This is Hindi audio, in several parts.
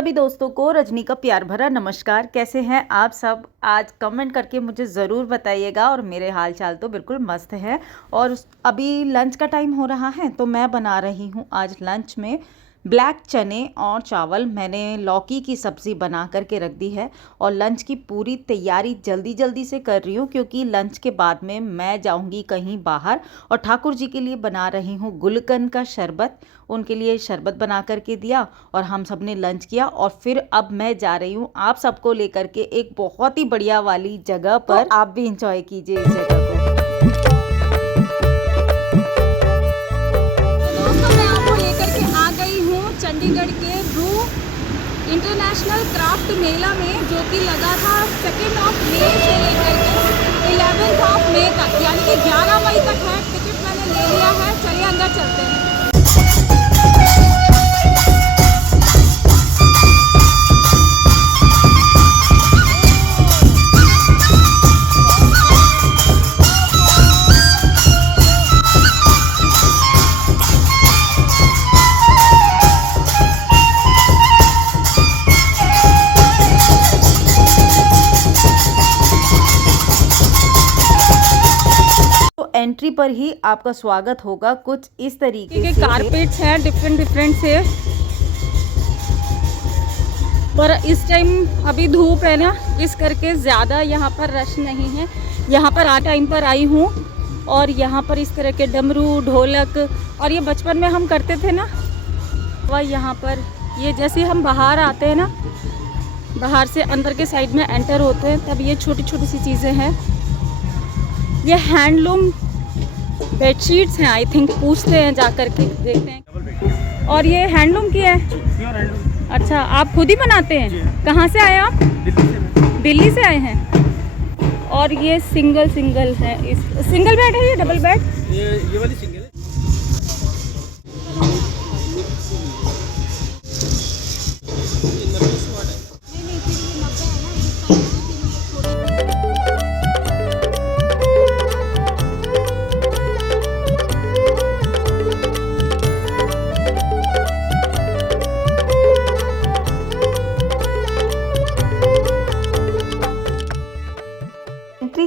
सभी दोस्तों को रजनी का प्यार भरा नमस्कार। कैसे हैं आप सब? आज कमेंट करके मुझे ज़रूर बताइएगा। और मेरे हाल चाल तो बिल्कुल मस्त है। और अभी लंच का टाइम हो रहा है तो मैं बना रही हूँ आज लंच में ब्लैक चने और चावल। मैंने लौकी की सब्ज़ी बना करके रख दी है और लंच की पूरी तैयारी जल्दी जल्दी से कर रही हूँ, क्योंकि लंच के बाद में मैं जाऊँगी कहीं बाहर। और ठाकुर जी के लिए बना रही हूँ गुलकंद का शरबत। उनके लिए शरबत बना करके दिया और हम सब ने लंच किया। और फिर अब मैं जा रही हूँ आप सबको लेकर के एक बहुत ही बढ़िया वाली जगह पर। तो आप भी इंजॉय कीजिए इस जगह को। चंडीगढ़ के ब्रू इंटरनेशनल क्राफ्ट मेला में, जो कि लगा था 2 मई से लेकर के 11 मई तक, यानी कि 11 मई तक है। टिकट मैंने ले लिया है। चलिए अंदर चलते हैं। एंट्री पर ही आपका स्वागत होगा कुछ इस तरीके के से। कारपेट्स हैं डिफरेंट से, पर इस टाइम अभी धूप है ना, इस करके ज़्यादा यहाँ पर रश नहीं है। यहाँ पर टाइम पर आई हूँ और यहाँ पर इस तरह के डमरू, ढोलक, और ये बचपन में हम करते थे ना, वह यहाँ पर ये जैसे हम बाहर आते हैं ना, बाहर से अंदर के साइड में एंटर होते हैं, तब ये छोटी छोटी सी चीज़ें हैं। ये हैंडलूम बेडशीट्स हैं, आई थिंक। पूछते हैं जा कर के, देखते हैं। और ये हैंडलूम की है? Pure handloom. अच्छा, आप खुद ही बनाते हैं? कहाँ से आए आप? दिल्ली से आए हैं। और ये सिंगल है। इस सिंगल बेड है, ये डबल बेड? ये वाली सिंगल है।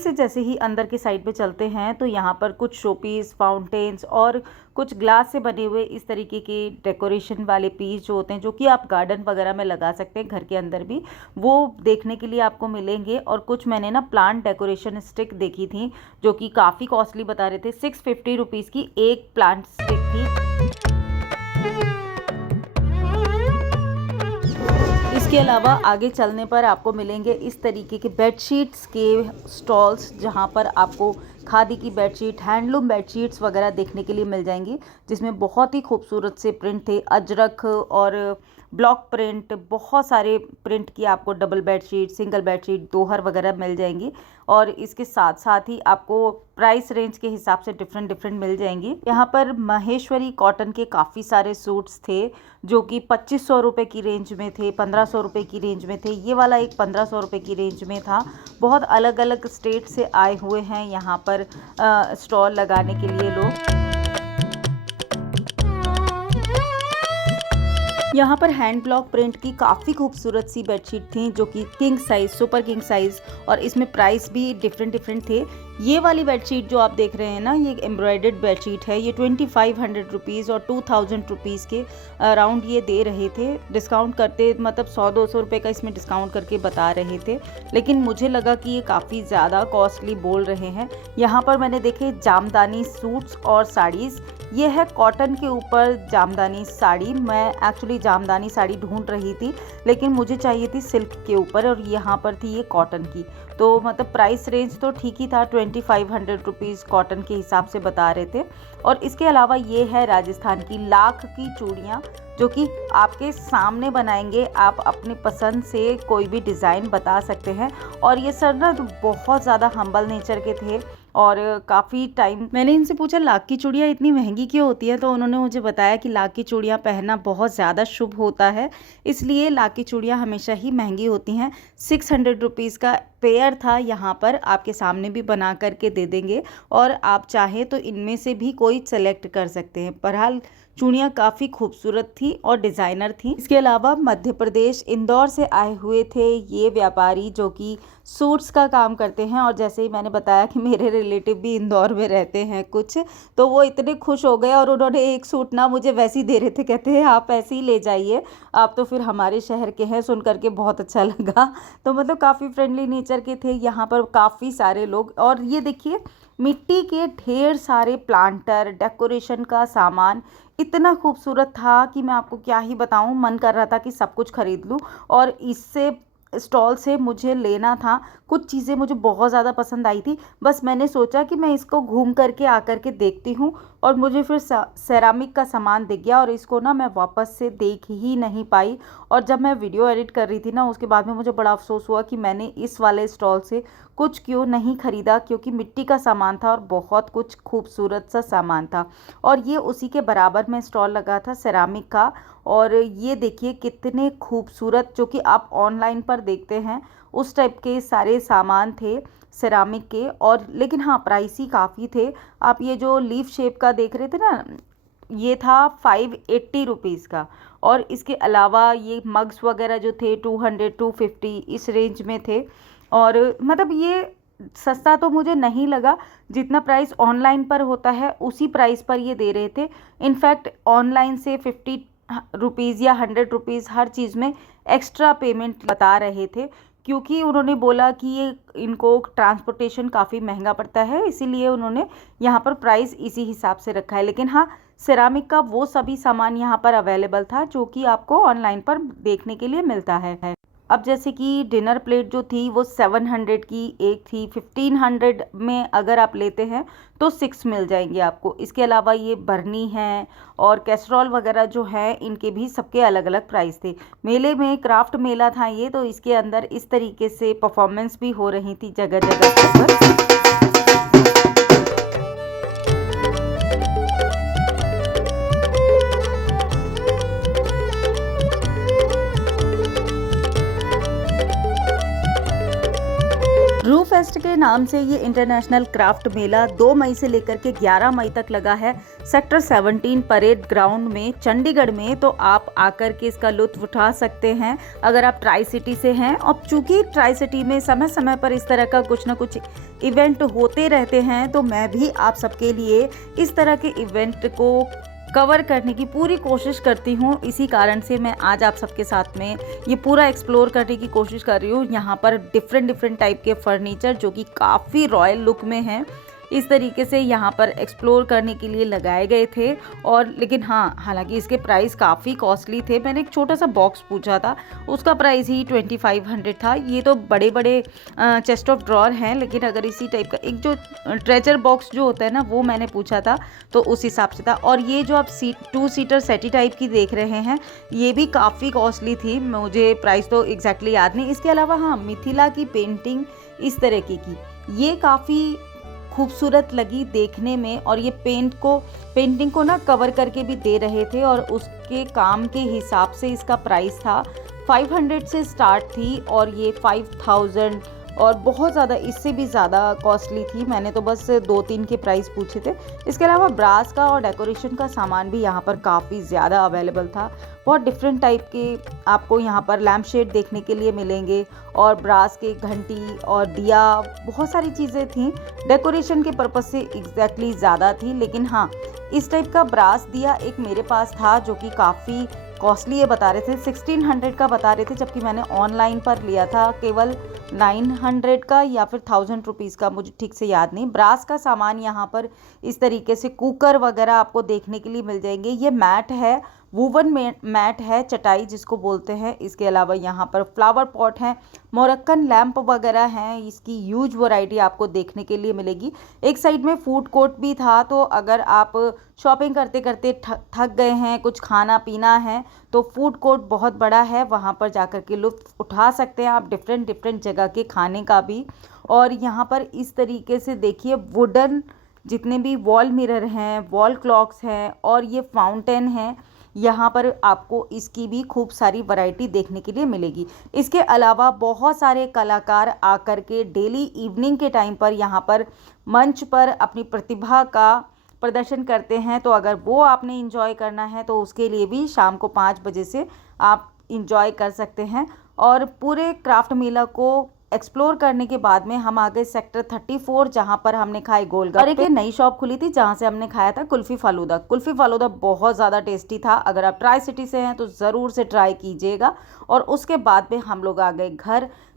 से जैसे ही अंदर के साइड पे चलते हैं तो यहाँ पर कुछ शोपीस, फाउंटेन्स और कुछ ग्लास से बने हुए इस तरीके के डेकोरेशन वाले पीस जो होते हैं, जो कि आप गार्डन वगैरह में लगा सकते हैं, घर के अंदर भी, वो देखने के लिए आपको मिलेंगे। और कुछ मैंने ना प्लांट डेकोरेशन स्टिक देखी थी जो कि काफ़ी कॉस्टली बता रहे थे। 650 रुपीज़ की एक प्लांट स्टिक थी। इसके अलावा आगे चलने पर आपको मिलेंगे इस तरीके के बेडशीट्स के स्टॉल्स, जहां पर आपको खादी की बेडशीट, हैंडलूम बेडशीट्स वगैरह देखने के लिए मिल जाएंगी, जिसमें बहुत ही खूबसूरत से प्रिंट थे। अजरक और ब्लॉक प्रिंट, बहुत सारे प्रिंट की आपको डबल बेडशीट, सिंगल बेडशीट, दोहर वगैरह मिल जाएंगी। और इसके साथ साथ ही आपको प्राइस रेंज के हिसाब से डिफरेंट मिल जाएंगी। यहाँ पर महेश्वरी कॉटन के काफ़ी सारे सूट्स थे जो कि 2500 रुपये की रेंज में थे, 1500 रुपये की रेंज में थे। ये वाला एक 1500 रुपये की रेंज में था। बहुत अलग अलग स्टेट से आए हुए हैं यहाँ पर स्टॉल लगाने के लिए लोग। यहाँ पर हैंड ब्लॉक प्रिंट की काफ़ी खूबसूरत सी बेडशीट थी, जो कि king size, super king size, और इसमें प्राइस भी डिफरेंट थे। ये वाली बेडशीट जो आप देख रहे हैं ना, ये एम्ब्रॉयडर्ड बेडशीट है। ये 2500 रुपीज़ और 2000 रुपीज़ के अराउंड ये दे रहे थे। डिस्काउंट करते मतलब 100-200 रुपये का इसमें डिस्काउंट करके बता रहे थे, लेकिन मुझे लगा कि ये काफ़ी ज़्यादा कॉस्टली बोल रहे हैं। यहाँ पर मैंने देखे जामदानी सूट्स और साड़ीज़। ये है कॉटन के ऊपर जामदानी साड़ी। मैं एक्चुअली जामदानी साड़ी ढूंढ रही थी, लेकिन मुझे चाहिए थी सिल्क के ऊपर, और यहाँ पर थी ये कॉटन की। तो मतलब प्राइस रेंज तो ठीक ही था, 2500 रुपीज़ कॉटन के हिसाब से बता रहे थे। और इसके अलावा ये है राजस्थान की लाख की चूड़ियाँ, जो कि आपके सामने बनाएंगे। आप अपनी पसंद से कोई भी डिज़ाइन बता सकते हैं। और ये सर ना बहुत ज़्यादा हम्बल नेचर के थे, और काफ़ी टाइम मैंने इनसे पूछा लाख की चूड़ियाँ इतनी महंगी क्यों होती हैं, तो उन्होंने मुझे बताया कि लाख की चूड़ियाँ पहनना बहुत ज़्यादा शुभ होता है, इसलिए लाख की चूड़ियाँ हमेशा ही महंगी होती हैं। 600 रुपीज़ का पेयर था, यहाँ पर आपके सामने भी बना करके दे देंगे और आप चाहें तो इनमें से भी कोई सेलेक्ट कर सकते हैं। बहरहाल चूड़ियाँ काफ़ी खूबसूरत थी और डिज़ाइनर थी। इसके अलावा मध्य प्रदेश इंदौर से आए हुए थे ये व्यापारी जो कि सूट्स का काम करते हैं, और जैसे ही मैंने बताया कि मेरे रिलेटिव भी इंदौर में रहते हैं कुछ, तो वो इतने खुश हो गए और उन्होंने एक सूट ना मुझे वैसे ही दे रहे थे, कहते हैं आप ऐसे ही ले जाइए, आप तो फिर हमारे शहर के हैं। सुन करके बहुत अच्छा लगा। तो मतलब काफ़ी फ्रेंडली नेचर के थे यहाँ पर काफ़ी सारे लोग। और ये देखिए मिट्टी के ढेर सारे प्लांटर, डेकोरेशन का सामान इतना खूबसूरत था कि मैं आपको क्या ही बताऊं, मन कर रहा था कि सब कुछ खरीद लूं। और इससे स्टॉल से मुझे लेना था, कुछ चीज़ें मुझे बहुत ज़्यादा पसंद आई थी, बस मैंने सोचा कि मैं इसको घूम करके आकर के देखती हूँ, और मुझे फिर सेरामिक का सामान दिख गया और इसको ना मैं वापस से देख ही नहीं पाई। और जब मैं वीडियो एडिट कर रही थी ना, उसके बाद में मुझे बड़ा अफसोस हुआ कि मैंने इस वाले स्टॉल से कुछ क्यों नहीं ख़रीदा, क्योंकि मिट्टी का सामान था और बहुत कुछ खूबसूरत सा सामान था। और ये उसी के बराबर में स्टॉल लगा था सेरामिक का, और ये देखिए कितने खूबसूरत, जो कि आप ऑनलाइन पर देखते हैं उस टाइप के सारे सामान थे सेरामिक के। और लेकिन हाँ, प्राइसी काफ़ी थे। आप ये जो लीफ शेप का देख रहे थे ना, ये था 580 रुपीज़ का। और इसके अलावा ये मग्स वगैरह जो थे 200 250 इस रेंज में थे। और मतलब ये सस्ता तो मुझे नहीं लगा, जितना प्राइस ऑनलाइन पर होता है उसी प्राइस पर ये दे रहे थे। इनफैक्ट ऑनलाइन से 50 रुपीज़ या 100 रुपीज़ हर चीज़ में एक्स्ट्रा पेमेंट बता रहे थे, क्योंकि उन्होंने बोला कि ये इनको ट्रांसपोर्टेशन काफ़ी महंगा पड़ता है, इसीलिए उन्होंने यहाँ पर प्राइस इसी हिसाब से रखा है। लेकिन हाँ, सेरामिक का वो सभी सामान यहाँ पर अवेलेबल था जो कि आपको ऑनलाइन पर देखने के लिए मिलता है। अब जैसे कि डिनर प्लेट जो थी वो 700 की एक थी, 1500 में अगर आप लेते हैं तो 6 मिल जाएंगे आपको। इसके अलावा ये बर्नी है और कैसरोल वगैरह जो है, इनके भी सबके अलग अलग प्राइस थे। मेले में क्राफ्ट मेला था ये, तो इसके अंदर इस तरीके से परफॉर्मेंस भी हो रही थी जगह जगह पर। ड्रू फेस्ट के नाम से ये इंटरनेशनल क्राफ्ट मेला 2 मई से लेकर के 11 मई तक लगा है सेक्टर 17 परेड ग्राउंड में चंडीगढ़ में। तो आप आकर के इसका लुत्फ उठा सकते हैं अगर आप ट्राई सिटी से हैं। और चूंकि ट्राई सिटी में समय समय पर इस तरह का कुछ ना कुछ इवेंट होते रहते हैं, तो मैं भी आप सबके लिए इस तरह के इवेंट को कवर करने की पूरी कोशिश करती हूँ। इसी कारण से मैं आज आप सबके साथ में ये पूरा एक्सप्लोर करने की कोशिश कर रही हूँ। यहाँ पर डिफरेंट टाइप के फर्नीचर जो कि काफ़ी रॉयल लुक में हैं, इस तरीके से यहाँ पर एक्सप्लोर करने के लिए लगाए गए थे। और लेकिन हाँ, हालांकि इसके प्राइस काफ़ी कॉस्टली थे। मैंने एक छोटा सा बॉक्स पूछा था, उसका प्राइस ही 2500 था। ये तो बड़े बड़े चेस्ट ऑफ ड्रॉर हैं, लेकिन अगर इसी टाइप का एक जो ट्रेजर बॉक्स जो होता है ना, वो मैंने पूछा था तो उस हिसाब से था। और ये जो आप 2 सीटर सेटी टाइप की देख रहे हैं, ये भी काफ़ी कॉस्टली थी, मुझे प्राइस तो एग्जैक्टली याद नहीं। इसके अलावा हाँ, मिथिला की पेंटिंग इस तरीके की, ये काफ़ी खूबसूरत लगी देखने में। और ये पेंटिंग को ना कवर करके भी दे रहे थे, और उसके काम के हिसाब से इसका प्राइस था 500 से स्टार्ट थी, और ये 5000 और बहुत ज़्यादा, इससे भी ज़्यादा कॉस्टली थी। मैंने तो बस 2-3 के प्राइस पूछे थे। इसके अलावा ब्रास का और डेकोरेशन का सामान भी यहाँ पर काफ़ी ज़्यादा अवेलेबल था। बहुत डिफरेंट टाइप के आपको यहाँ पर लैम्प शेड देखने के लिए मिलेंगे, और ब्रास के घंटी और दिया, बहुत सारी चीज़ें थी। डेकोरेशन के पर्पज़ से एग्जैक्टली ज़्यादा थी, लेकिन हाँ, इस टाइप का ब्रास दिया एक मेरे पास था जो कि काफ़ी कॉस्टली ये बता रहे थे, 1600 का बता रहे थे, जबकि मैंने ऑनलाइन पर लिया था केवल 900 का या फिर 1000 रुपीज़ का, मुझे ठीक से याद नहीं। ब्रास का सामान यहाँ पर इस तरीके से कुकर वगैरह आपको देखने के लिए मिल जाएंगे। ये मैट है, वूवन मैट है, चटाई जिसको बोलते हैं। इसके अलावा यहाँ पर फ्लावर पॉट हैं, मोरक्कन लैंप वगैरह हैं। इसकी ह्यूज वैरायटी आपको देखने के लिए मिलेगी। एक साइड में फूड कोर्ट भी था, तो अगर आप शॉपिंग करते करते थक गए हैं, कुछ खाना पीना है, तो फूड कोर्ट बहुत बड़ा है, वहाँ पर जाकर के लुत्फ़ उठा सकते हैं आप डिफरेंट जगह के खाने का भी। और यहाँ पर इस तरीके से देखिए वुडन जितने भी वॉल मिरर हैं, वॉल क्लॉक्स हैं और ये फाउंटेन हैं, यहाँ पर आपको इसकी भी खूब सारी वैरायटी देखने के लिए मिलेगी। इसके अलावा बहुत सारे कलाकार आकर के डेली इवनिंग के टाइम पर यहाँ पर मंच पर अपनी प्रतिभा का प्रदर्शन करते हैं। तो अगर वो आपने इंजॉय करना है तो उसके लिए भी शाम को 5 बजे से आप इंजॉय कर सकते हैं। और पूरे क्राफ्ट मेला को एक्सप्लोर करने के बाद में हम आ गए सेक्टर 34, जहाँ पर हमने खाए गोलगप्पे। और एक नई शॉप खुली थी जहाँ से हमने खाया था कुल्फ़ी फालूदा। कुल्फ़ी फालूदा बहुत ज़्यादा टेस्टी था। अगर आप ट्राई सिटी से हैं तो ज़रूर से ट्राई कीजिएगा। और उसके बाद में हम लोग आ गए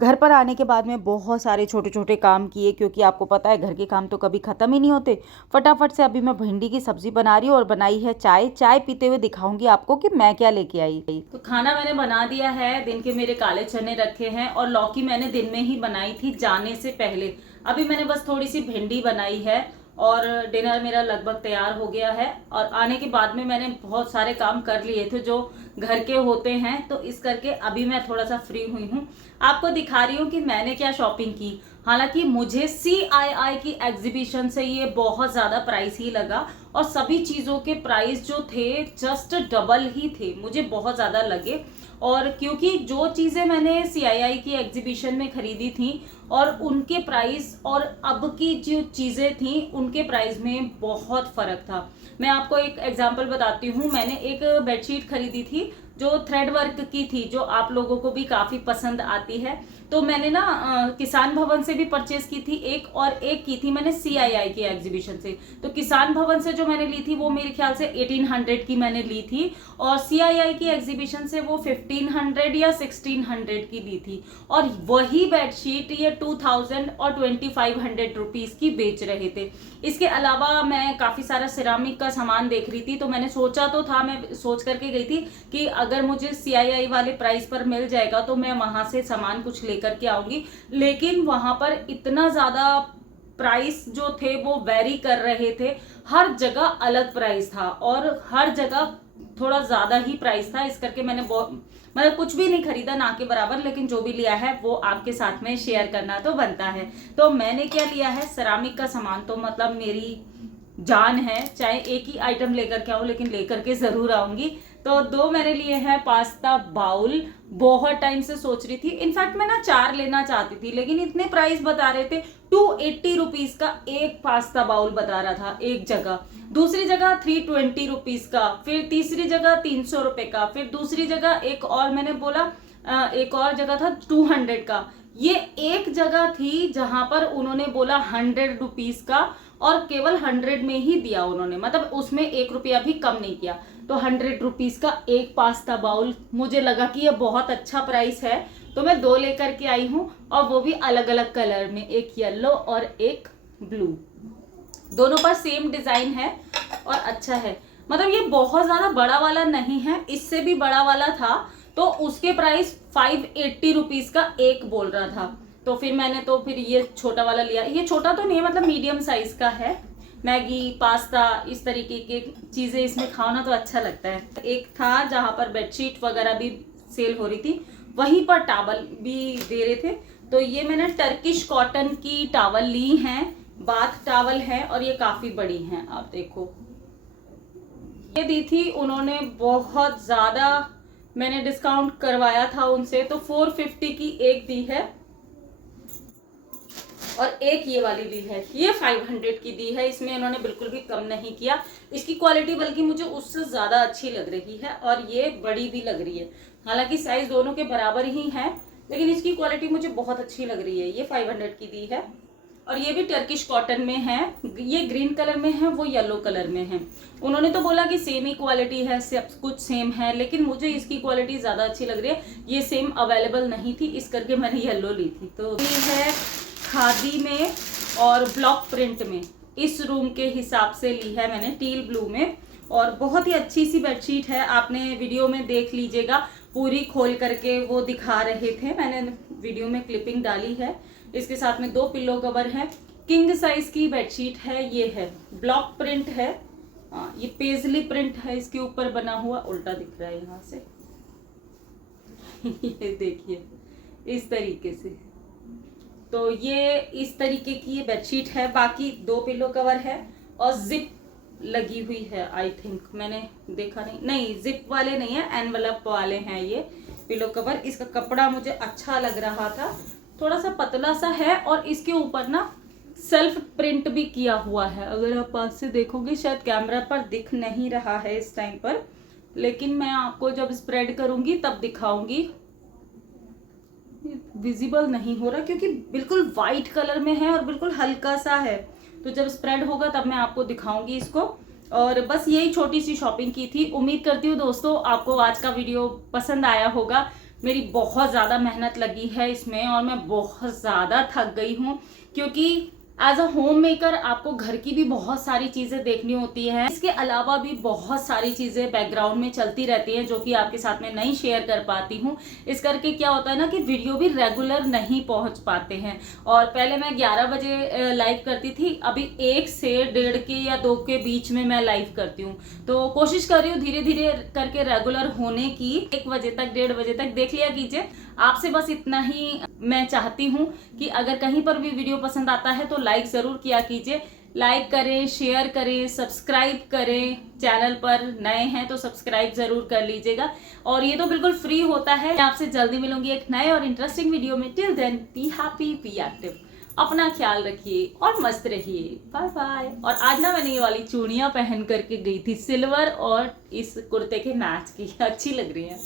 घर पर आने के बाद में बहुत सारे छोटे छोटे काम किए, क्योंकि आपको पता है घर के काम तो कभी ख़त्म ही नहीं होते। फटाफट से अभी मैं भिंडी की सब्ज़ी बना रही हूँ और बनाई है चाय पीते हुए दिखाऊंगी आपको कि मैं क्या लेके आई। तो खाना मैंने बना दिया है। दिन के मेरे काले चने रखे हैं और लौकी मैंने दिन में ही बनाई थी जाने से पहले। अभी मैंने बस थोड़ी सी भिंडी बनाई है और डिनर मेरा लगभग तैयार हो गया है। और आने के बाद में मैंने बहुत सारे काम कर लिए थे जो घर के होते हैं, तो इस करके अभी मैं थोड़ा सा फ्री हुई हूँ। आपको दिखा रही हूँ कि मैंने क्या शॉपिंग की। हालांकि मुझे CII की एग्जीबिशन से ये बहुत ज़्यादा प्राइस ही लगा और सभी चीज़ों के प्राइस जो थे जस्ट डबल ही थे, मुझे बहुत ज़्यादा लगे। और क्योंकि जो चीज़ें मैंने CII की एग्जीबिशन में खरीदी थी और उनके प्राइस और अब की जो चीज़ें थी उनके प्राइस में बहुत फ़र्क था। मैं आपको एक एग्जांपल बताती हूँ। मैंने एक बेडशीट खरीदी थी जो थ्रेड वर्क की थी, जो आप लोगों को भी काफ़ी पसंद आती है। तो मैंने ना किसान भवन से भी परचेस की थी एक, और एक की थी मैंने CII की एग्जीबिशन से। तो किसान भवन से जो मैंने ली थी वो मेरे ख्याल से 1800 की मैंने ली थी, और CII की एग्जीबिशन से वो 1500 या 1600 की ली थी। और वही बेडशीट ये 2000 और 2500 रुपीज़ की बेच रहे थे। इसके अलावा मैं काफ़ी सारा सिरामिक का सामान देख रही थी, तो मैंने सोचा तो था, मैं सोच करके गई थी कि अगर मुझे CII वाले प्राइस पर मिल जाएगा तो मैं वहाँ से सामान कुछ लेकर के आऊँगी। लेकिन वहाँ पर इतना ज़्यादा प्राइस जो थे वो वेरी कर रहे थे। हर जगह अलग प्राइस था और हर जगह थोड़ा ज़्यादा ही प्राइस था। इस करके मैंने मतलब कुछ भी नहीं खरीदा ना के बराबर, लेकिन जो भी लिया है वो आपके साथ में शेयर करना तो बनता है। तो मैंने क्या लिया है, सेरामिक का सामान तो मतलब मेरी जान है, चाहे एक ही आइटम लेकर के आऊँ लेकिन लेकर के ज़रूर आऊँगी। तो 2 मैंने लिए हैं पास्ता बाउल। बहुत टाइम से सोच रही थी, इनफैक्ट मैं ना 4 लेना चाहती थी, लेकिन इतने प्राइस बता रहे थे। 280 रुपीज़ का एक पास्ता बाउल बता रहा था एक जगह, दूसरी जगह 320 रुपीज़ का, फिर तीसरी जगह 300 रुपये का, फिर दूसरी जगह एक और मैंने बोला एक और जगह था 200 का। ये एक जगह थी जहां पर उन्होंने बोला 100 रुपीज़ का और केवल 100 में ही दिया उन्होंने, मतलब उसमें 1 रुपया भी कम नहीं किया। तो 100 रुपीज़ का एक पास्ता बाउल, मुझे लगा कि ये बहुत अच्छा प्राइस है, तो मैं 2 लेकर के आई हूँ, और वो भी अलग अलग कलर में, एक येलो और एक ब्लू। दोनों पर सेम डिज़ाइन है और अच्छा है। मतलब ये बहुत ज़्यादा बड़ा वाला नहीं है, इससे भी बड़ा वाला था, तो उसके प्राइस 580 रुपीज़ का एक बोल रहा था। तो फिर मैंने तो फिर ये छोटा वाला लिया। ये छोटा तो नहीं है, मतलब मीडियम साइज का है। मैगी, पास्ता, इस तरीके की चीज़ें इसमें खाओ ना तो अच्छा लगता है। एक था जहाँ पर बेडशीट वगैरह भी सेल हो रही थी, वहीं पर टावल भी दे रहे थे। तो ये मैंने टर्किश कॉटन की टावल ली हैं, बाथ टावल है और ये काफ़ी बड़ी हैं। आप देखो, ये दी थी उन्होंने बहुत ज़्यादा, मैंने डिस्काउंट करवाया था उनसे, तो 450 की एक दी है और एक ये वाली ली है, ये 500 की दी है। इसमें इन्होंने बिल्कुल भी कम नहीं किया। इसकी क्वालिटी बल्कि मुझे उससे ज़्यादा अच्छी लग रही है और ये बड़ी भी लग रही है। हालांकि साइज़ दोनों के बराबर ही है, लेकिन इसकी क्वालिटी मुझे बहुत अच्छी लग रही है। ये 500 की दी है और ये भी टर्किश कॉटन में है। ये ग्रीन कलर में है, वो येलो कलर में है। उन्होंने तो बोला कि सेम ही क्वालिटी है, सब कुछ सेम है, लेकिन मुझे इसकी क्वालिटी ज़्यादा अच्छी लग रही है। ये सेम अवेलेबल नहीं थी, इस करके मैंने येलो ली थी। तो ये है खादी में और ब्लॉक प्रिंट में, इस रूम के हिसाब से ली है मैंने, टील ब्लू में। और बहुत ही अच्छी सी बेडशीट है। आपने वीडियो में देख लीजिएगा, पूरी खोल करके वो दिखा रहे थे, मैंने वीडियो में क्लिपिंग डाली है। इसके साथ में 2 पिल्लो कवर है, किंग साइज की बेडशीट है। ये है ब्लॉक प्रिंट है, ये पेजली प्रिंट है इसके ऊपर बना हुआ, उल्टा दिख रहा है यहाँ से ये देखिए इस तरीके से। तो ये इस तरीके की ये बेडशीट है। बाकी 2 पिलो कवर है और जिप लगी हुई है। आई थिंक मैंने देखा नहीं, जिप वाले नहीं है, एनवलप वाले हैं ये पिलो कवर। इसका कपड़ा मुझे अच्छा लग रहा था, थोड़ा सा पतला सा है और इसके ऊपर ना सेल्फ प्रिंट भी किया हुआ है। अगर आप पास से देखोगे, शायद कैमरा पर दिख नहीं रहा है इस टाइम पर, लेकिन मैं आपको जब स्प्रेड करूंगी तब दिखाऊंगी। विजिबल नहीं हो रहा क्योंकि बिल्कुल वाइट कलर में है और बिल्कुल हल्का सा है, तो जब स्प्रेड होगा तब मैं आपको दिखाऊंगी इसको। और बस यही छोटी सी शॉपिंग की थी। उम्मीद करती हूँ दोस्तों आपको आज का वीडियो पसंद आया होगा। मेरी बहुत ज़्यादा मेहनत लगी है इसमें और मैं बहुत ज़्यादा थक गई हूँ, क्योंकि एज अ होम मेकर आपको घर की भी बहुत सारी चीज़ें देखनी होती है। इसके अलावा भी बहुत सारी चीज़ें बैकग्राउंड में चलती रहती हैं जो कि आपके साथ में नहीं शेयर कर पाती हूँ। इस करके क्या होता है ना कि वीडियो भी रेगुलर नहीं पहुँच पाते हैं। और पहले मैं 11 बजे लाइव करती थी, अभी 1 से 1:30 के या 2 के बीच में मैं लाइव करती हूँ। तो कोशिश कर रही हूँ धीरे धीरे करके रेगुलर होने की। 1 बजे तक 1:30 बजे तक देख लिया कीजिए। आपसे बस इतना ही मैं चाहती हूँ कि अगर कहीं पर भी वीडियो पसंद आता है तो लाइक ज़रूर किया कीजिए। लाइक करें, शेयर करें, सब्सक्राइब करें। चैनल पर नए हैं तो सब्सक्राइब ज़रूर कर लीजिएगा और ये तो बिल्कुल फ्री होता है। मैं आपसे जल्दी मिलूंगी एक नए और इंटरेस्टिंग वीडियो में। Till then be happy, be active, अपना ख्याल रखिए और मस्त रहिए। Bye bye. और आज ना मैंने ये वाली चूड़ियाँ पहन करके गई थी, सिल्वर और इस कुर्ते के मैच की, अच्छी लग रही है।